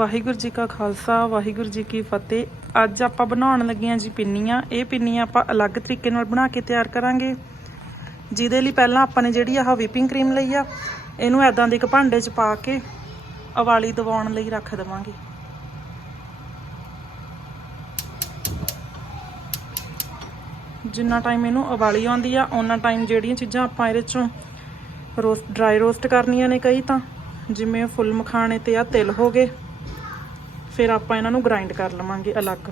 ਵਾਹਿਗੁਰੂ ਜੀ ਕਾ ਖਾਲਸਾ, ਵਾਹਿਗੁਰੂ ਜੀ ਕੀ ਫਤਿਹ। ਅੱਜ ਆਪਾਂ ਬਣਾਉਣ ਲੱਗੀਆਂ ਜੀ ਪਿੰਨੀਆਂ। ਇਹ ਪਿੰਨੀਆਂ ਆਪਾਂ ਅਲੱਗ ਤਰੀਕੇ ਨਾਲ ਬਣਾ ਕੇ ਤਿਆਰ ਕਰਾਂਗੇ। ਜਿਹਦੇ ਲਈ ਪਹਿਲਾਂ ਆਪਾਂ ਨੇ ਜਿਹੜੀ ਆਹ ਵਿਪਿੰਗ ਕਰੀਮ ਲਈ ਆ, ਇਹਨੂੰ ਐਦਾਂ ਦੇ ਇੱਕ ਭਾਂਡੇ 'ਚ ਪਾ ਕੇ ਅਵਾਲੀ ਦਵਾਉਣ ਲਈ ਰੱਖ ਦੇਵਾਂਗੇ। ਜਿੰਨਾ ਟਾਈਮ ਇਹਨੂੰ ਅਵਾਲੀ ਆਉਂਦੀ ਆ ਉਹਨਾਂ ਟਾਈਮ ਜਿਹੜੀਆਂ ਚੀਜ਼ਾਂ ਆਪਾਂ ਇਹਦੇ 'ਚੋਂ ਰੋਸਟ ਡਰਾਈ ਰੋਸਟ ਕਰਨੀਆਂ ਨੇ ਕਈ ਤਾਂ, ਜਿਵੇਂ ਫੁੱਲ ਮਖਾਣੇ ਤੇ ਆ ਤਿਲ ਹੋ ਗਏ। ਫਿਰ ਆਪਾਂ ਇਹਨਾਂ ਨੂੰ ਗ੍ਰਾਈਂਡ ਕਰ ਲਵਾਂਗੇ ਅਲੱਗ।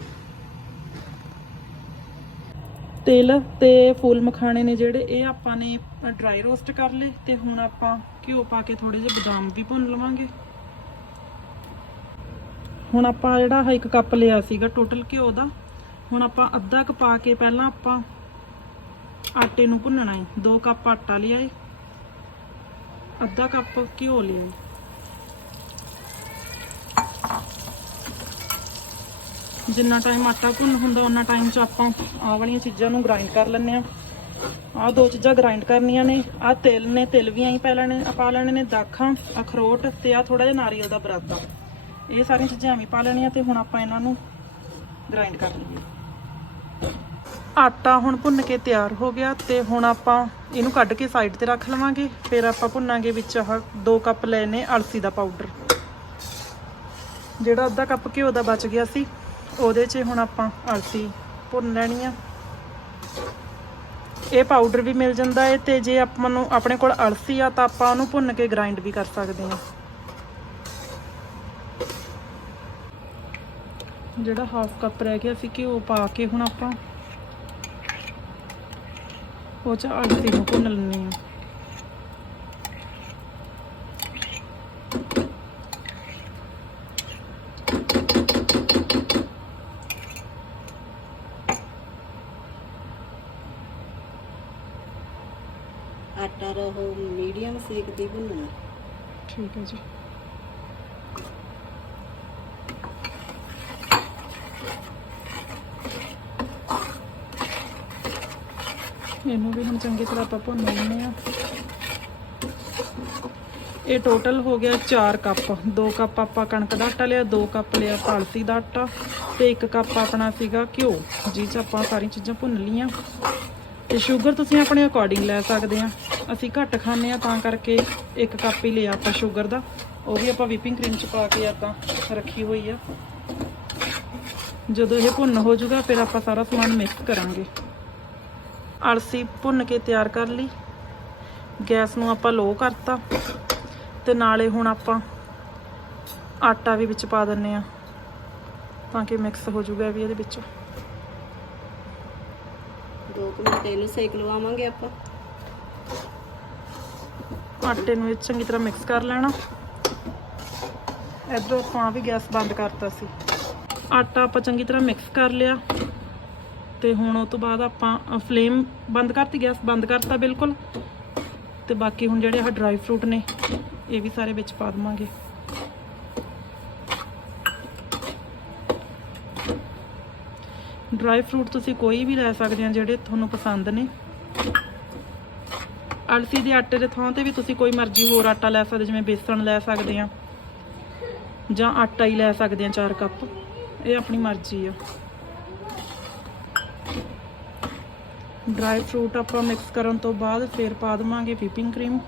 ਤਿਲ ਤੇ ਫੁੱਲ ਮਖਾਣੇ ਨੇ ਜਿਹੜੇ, ਇਹ ਆਪਾਂ ਨੇ ਡਰਾਈ ਰੋਸਟ ਕਰ ਲਏ ਤੇ ਹੁਣ ਆਪਾਂ ਘਿਓ ਪਾ ਕੇ ਥੋੜੇ ਜਿਹੇ ਬਦਾਮ ਵੀ ਭੁੰਨ ਲਵਾਂਗੇ। ਹੁਣ ਆਪਾਂ ਜਿਹੜਾ ਇੱਕ ਕੱਪ ਲਿਆ ਸੀਗਾ ਟੋਟਲ ਘਿਓ ਦਾ, ਹੁਣ ਆਪਾਂ ਅੱਧਾ ਕੁ ਪਾ ਕੇ ਪਹਿਲਾਂ ਆਪਾਂ ਆਟੇ ਨੂੰ ਭੁੰਨਣਾ ਹੈ 2 ਕੱਪ ਆਟਾ ਲਿਆ ਏ ਅੱਧਾ ਕੱਪ ਘਿਓ ਲਿਆ ਏ ਜਿੰਨਾ ਟਾਈਮ ਆਟਾ ਭੁੰਨ ਹੁੰਦਾ ਉਹਨਾਂ ਟਾਈਮ 'ਚ ਆਪਾਂ ਆਹ ਵਾਲੀਆਂ ਚੀਜ਼ਾਂ ਨੂੰ ਗ੍ਰਾਈਂਡ ਕਰ ਲੈਂਦੇ ਆ ਆਹ ਦੋ ਚੀਜ਼ਾਂ ਗ੍ਰਾਈਂਡ ਕਰਨੀਆਂ ਨੇ। ਆਹ ਤਿਲ ਨੇ, ਤਿਲ ਵੀ ਐਂ ਪਾ ਲੈਣੇ ਪਾ ਲੈਣੇ ਨੇ ਦਾਖਾਂ ਅਖਰੋਟ ਤੇ ਆ ਥੋੜਾ ਜਿਹਾ ਨਾਰੀਅਲ ਦਾ ਬਰਾਦਾ ਇਹ ਸਾਰੀਆਂ ਚੀਜ਼ਾਂ ਐਵੇਂ ਪਾ ਲੈਣੀਆਂ ਤੇ ਹੁਣ ਆਪਾਂ ਇਹਨਾਂ ਨੂੰ ਗ੍ਰਾਈਂਡ ਕਰ ਲਈਏ। ਆਟਾ ਹੁਣ ਭੁੰਨ ਕੇ ਤਿਆਰ ਹੋ ਗਿਆ ਤੇ ਹੁਣ ਆਪਾਂ ਇਹਨੂੰ ਕੱਢ ਕੇ ਸਾਈਡ ਤੇ ਰੱਖ ਲਵਾਂਗੇ। ਫਿਰ ਆਪਾਂ ਭੁੰਨਾਂਗੇ ਵਿੱਚ ਆਹ 2 ਕੱਪ ਲਏ ਨੇ ਅਲਸੀ ਦਾ ਪਾਊਡਰ ਜਿਹੜਾ ਅੱਧਾ ਕੱਪ ਘਿਓ ਦਾ ਬਚ ਗਿਆ ਸੀ ਉਹਦੇ 'ਚ ਹੁਣ ਆਪਾਂ ਅਲਸੀ ਭੁੰਨ ਲੈਣੀ ਆ। ਇਹ ਪਾਊਡਰ ਵੀ ਮਿਲ ਜਾਂਦਾ ਹੈ ਤੇ ਜੇ ਆਪਾਂ ਨੂੰ ਆਪਣੇ ਕੋਲ ਅਲਸੀ ਆ ਤਾਂ ਆਪਾਂ ਉਹਨੂੰ ਭੁੰਨ ਕੇ ਗ੍ਰਾਈਂਡ ਵੀ ਕਰ ਸਕਦੇ ਹਾਂ ਜਿਹੜਾ ਹਾਫ ਕੱਪ ਰਹਿ ਗਿਆ ਸੀ ਘਿਓ ਪਾ ਕੇ ਹੁਣ ਆਪਾਂ ਉਹ ਚ ਅਲਸੀ ਨੂੰ ਭੁੰਨ ਲੈਣੀ ਆ। ਆਟਾ ਰਹੋ ਮੀਡੀਅਮ ਸੇਕ ਤੇ ਭੁੰਨਣਾ ਠੀਕ ਹੈ ਜੀ ਇਹਨੂੰ ਵੀ ਹੁਣ ਚੰਗੀ ਤਰ੍ਹਾਂ ਆਪਾਂ ਭੁੰਨ ਲੈਂਦੇ ਆ ਇਹ ਟੋਟਲ ਹੋ ਗਿਆ 4 ਕੱਪ 2 ਕੱਪ ਆਪਾਂ ਕਣਕ ਦਾ ਆਟਾ ਲਿਆ 2 ਕੱਪ ਲਿਆ ਪਾਲਸੀ ਦਾ ਆਟਾ ਤੇ 1 ਕੱਪ ਆਪਣਾ ਸੀਗਾ ਘਿਓ ਜਿਹ ਚ ਆਪਾਂ ਸਾਰੀਆਂ ਚੀਜ਼ਾਂ ਭੁੰਨ ਲਈਆਂ ਤੇ ਸ਼ੂਗਰ ਤੁਸੀਂ ਆਪਣੇ ਅਕੋਰਡਿੰਗ ਲੈ ਸਕਦੇ ਆ। ਅਸੀਂ ਘੱਟ ਖਾਂਦੇ ਆ, ਤਾਂ ਕਰਕੇ ਇੱਕ ਕੱਪ ਹੀ ਲਿਆ ਆਪਾਂ ਸ਼ੂਗਰ ਦਾ। ਉਹ ਵੀ ਆਪਾਂ ਵਿਪਿੰਗ ਕਰੀਮ ਚ ਪਾ ਕੇ ਆਪਾਂ ਰੱਖੀ ਹੋਈ ਆ। ਜਦੋਂ ਇਹ ਭੁੰਨ ਹੋ ਜਾਊਗਾ, ਫਿਰ ਆਪਾਂ ਸਾਰਾ ਸਮਾਨ ਮਿਕਸ ਕਰਾਂਗੇ। ਅਲਸੀ ਭੁੰਨ ਕੇ ਤਿਆਰ ਕਰ ਲਈ। ਗੈਸ ਨੂੰ ਆਪਾਂ ਲੋ ਕਰਤਾ। ਤੇ ਨਾਲੇ ਹੁਣ ਆਪਾਂ ਆਟਾ ਵੀ ਵਿੱਚ ਪਾ ਦਿੰਨੇ ਆ, ਤਾਂ ਕਿ ਮਿਕਸ ਹੋ ਜਾਊਗਾ ਵੀ ਇਹਦੇ ਵਿੱਚ। ਦੋ ਮਿੰਟ ਇਹਨੂੰ ਸੇਕ ਲਵਾਵਾਂਗੇ ਆਪਾਂ। ਆਟੇ ਨੂੰ ਚੰਗੀ ਤਰ੍ਹਾਂ ਮਿਕਸ ਕਰ ਲੈਣਾ। ਇਧਰੋਂ ਆਪਾਂ ਵੀ ਗੈਸ ਬੰਦ ਕਰਤਾ ਸੀ। ਆਟਾ ਆਪਾਂ ਚੰਗੀ ਤਰ੍ਹਾਂ ਮਿਕਸ ਕਰ ਲਿਆ। ਤੇ ਹੁਣ ਉਹ ਤੋਂ ਬਾਅਦ ਆਪਾਂ ਫਲੇਮ ਬੰਦ ਕਰਤੀ, ਗੈਸ ਬੰਦ ਕਰਤਾ ਬਿਲਕੁਲ। ਤੇ ਬਾਕੀ ਹੁਣ ਜਿਹੜੇ ਆਹ ਡਰਾਈ ਫਰੂਟ ਨੇ, ਇਹ ਵੀ ਸਾਰੇ ਵਿੱਚ ਪਾ ਦਵਾਂਗੇ। ਡਰਾਈ ਫਰੂਟ ਤੁਸੀਂ ਕੋਈ ਵੀ ਲੈ ਸਕਦੇ ਆ ਜਿਹੜੇ ਤੁਹਾਨੂੰ ਪਸੰਦ ਨੇ। ਅਲਸੀ ਦੇ ਆਟੇ ਦੇ ਥਾਂ ਤੇ ਵੀ ਤੁਸੀਂ ਕੋਈ ਮਰਜ਼ੀ ਹੋਰ ਆਟਾ ਲੈ ਸਕਦੇ, ਜਿਵੇਂ ਬੇਸਣ ਲੈ ਸਕਦੇ ਆ, ਜਾਂ ਆਟਾ ਹੀ ਲੈ ਸਕਦੇ ਆ 4 ਕੱਪ। ਇਹ ਆਪਣੀ ਮਰਜ਼ੀ ਆ। ਡਰਾਈ ਫਰੂਟ ਆਪਾਂ ਮਿਕਸ ਕਰਨ ਤੋਂ ਬਾਅਦ ਫਿਰ ਪਾ ਦਵਾਂਗੇ ਵਿਪਿੰਗ ਕਰੀਮ।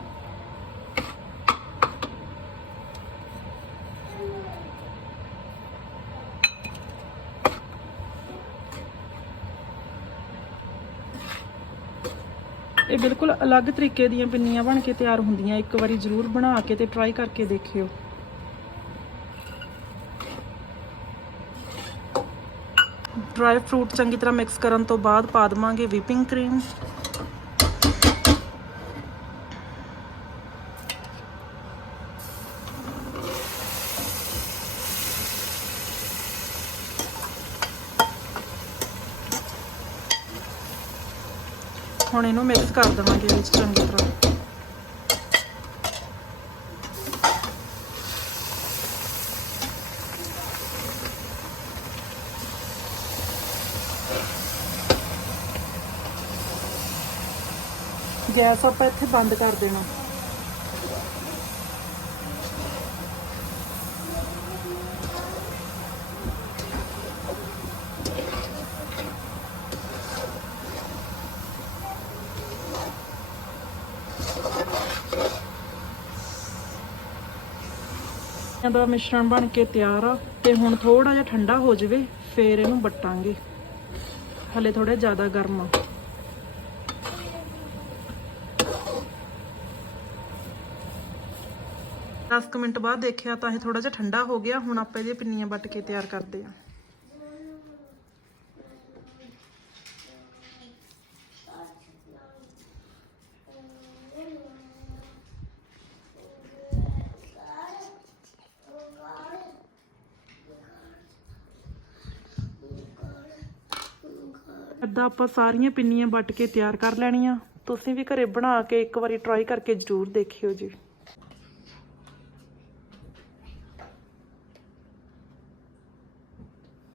ਇਹ ਬਿਲਕੁਲ ਅਲੱਗ ਤਰੀਕੇ ਦੀਆਂ ਪਿੰਨੀਆਂ ਬਣ ਕੇ ਤਿਆਰ ਹੁੰਦੀਆਂ। ਇੱਕ ਵਾਰੀ ਜ਼ਰੂਰ ਬਣਾ ਕੇ ਤੇ ਟਰਾਈ ਕਰਕੇ ਦੇਖਿਓ। ਡਰਾਈ ਫਰੂਟ ਚੰਗੀ ਤਰ੍ਹਾਂ ਮਿਕਸ ਕਰਨ ਤੋਂ ਬਾਅਦ ਪਾ ਦਵਾਂਗੇ ਵਿਪਿੰਗ ਕਰੀਮ ਹੁਣ ਇਹਨੂੰ ਮਿਕਸ ਕਰ ਦੇਵਾਂਗੇ ਵਿੱਚ ਚੰਗੀ ਤਰ੍ਹਾਂ। ਗੈਸ ਆਪਾਂ ਇੱਥੇ ਬੰਦ ਕਰ ਦੇਣਾ। ਪਿੰਨੀਆਂ ਦਾ ਮਿਸ਼ਰਣ ਬਣ ਕੇ ਤਿਆਰ ਆ, ਤੇ ਹੁਣ ਥੋੜਾ ਜਿਹਾ ਠੰਡਾ ਹੋ ਜਾਵੇ, ਫੇਰ ਇਹਨੂੰ ਬੱਟਾਂਗੇ ਹਲੇ ਥੋੜਾ ਜ਼ਿਆਦਾ ਗਰਮ ਆ। ਦਸ ਕੁ ਮਿੰਟ ਬਾਅਦ ਦੇਖਿਆ ਤਾਂ ਇਹ ਥੋੜਾ ਜਿਹਾ ਠੰਡਾ ਹੋ ਗਿਆ, ਹੁਣ ਆਪਾਂ ਇਹਦੀਆਂ ਪਿੰਨੀਆਂ ਵੱਟ ਕੇ ਤਿਆਰ ਕਰਦੇ ਆ। ਏਦਾਂ ਆਪਾਂ ਸਾਰੀਆਂ ਪਿੰਨੀਆਂ ਵੱਟ ਕੇ ਤਿਆਰ ਕਰ ਲੈਣੀਆਂ। ਤੁਸੀਂ ਵੀ ਘਰੇ ਬਣਾ ਕੇ ਇੱਕ ਵਾਰੀ ਟਰਾਈ ਕਰਕੇ ਜ਼ਰੂਰ ਦੇਖਿਓ ਜੀ।